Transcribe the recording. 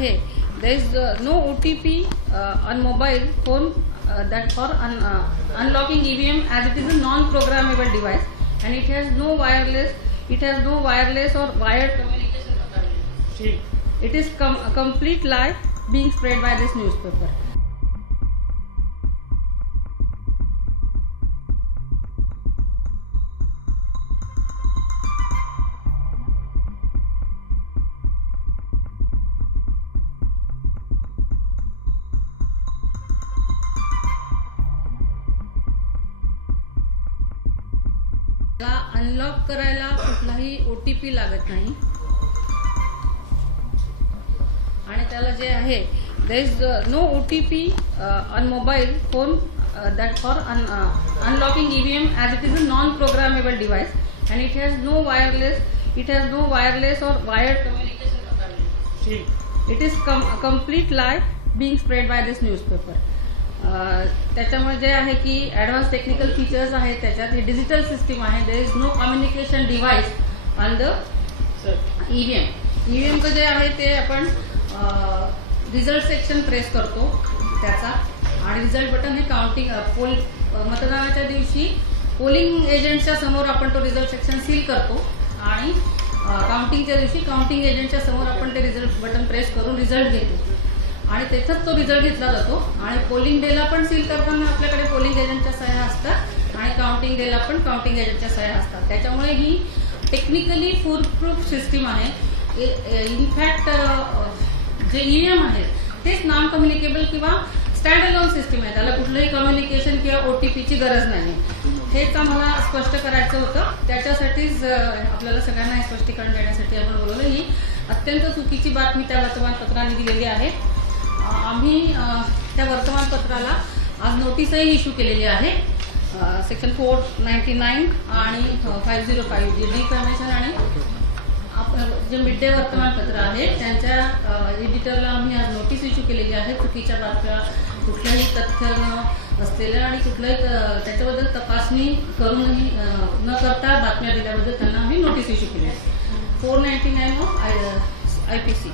आहे there is no OTP on mobile phone that for unlocking EVM as it is a non-programmable device and it has no wireless or wired communication capability. It is a complete lie being spread by this newspaper. Unlock करायला कुठलाही OTP लागत नाही आणि त्याला जे आहे there is no OTP on mobile phone that for unlocking EVM as it is a non-programmable device and it has no wireless or wired communication capability. It is a complete lie being spread by this newspaper. त्याच्यामुळे जे आहे की advance technical features आहेत त्याच्यात ही digital system आहे there is no communication device on the EVM जे आहे ते आपण रिझल्ट सेक्शन प्रेस करतो त्याचा आणि रिझल्ट बटन हे काउंटिंग मतदानाच्या दिवशी पोलिंग एजंटच्या समोर आपण तो रिझल्ट सेक्शन सील करतो आणि काउंटिंगच्या दिवशी काउंटिंग एजंटच्या समोर आपण ते रिझल्ट बटन प्रेस करून रिझल्ट घेतो आणि तेथेच तो रिझल्ट घेतला जातो आणि पोलिंग डेला पण सील करताना आपल्याकडे पोलिंग एजंटच्या सह्या असतात आणि काउंटिंग डेला पण काउंटिंग एजंटच्या सह्या असतात त्याच्यामुळे ही टेक्निकली फुलप्रूफ सिस्टीम आहे इनफॅक्ट जे EVM आहे तेच नॉन कम्युनिकेबल किंवा स्टँड अलोन सिस्टीम आहे त्याला कुठलंही कम्युनिकेशन किंवा OTPची गरज नाही हेच आम्हाला स्पष्ट करायचं होतं त्याच्यासाठीच आपल्याला सगळ्यांना हे स्पष्टीकरण देण्यासाठी आपण बोलवलं ही अत्यंत चुकीची बातमी त्या वर्तमानपत्राने दिलेली आहे आम्ही त्या वर्तमानपत्राला आज नोटीसही इश्यू केलेली आहे सेक्शन 499 आणि 505 जे डिफॅमेशन आणि जे मिड डे वर्तमानपत्र आहे त्यांच्या एडिटरला आम्ही आज नोटीस इश्यू केलेली आहे चुकीच्या बातम्या कुठल्याही तथ्य असलेल्या आणि कुठल्याही त्याच्याबद्दल तपासणी करूनही न करता बातम्या दिल्याबद्दल त्यांना आम्ही नोटीस इश्यू केली आहे 499 ऑफ IPC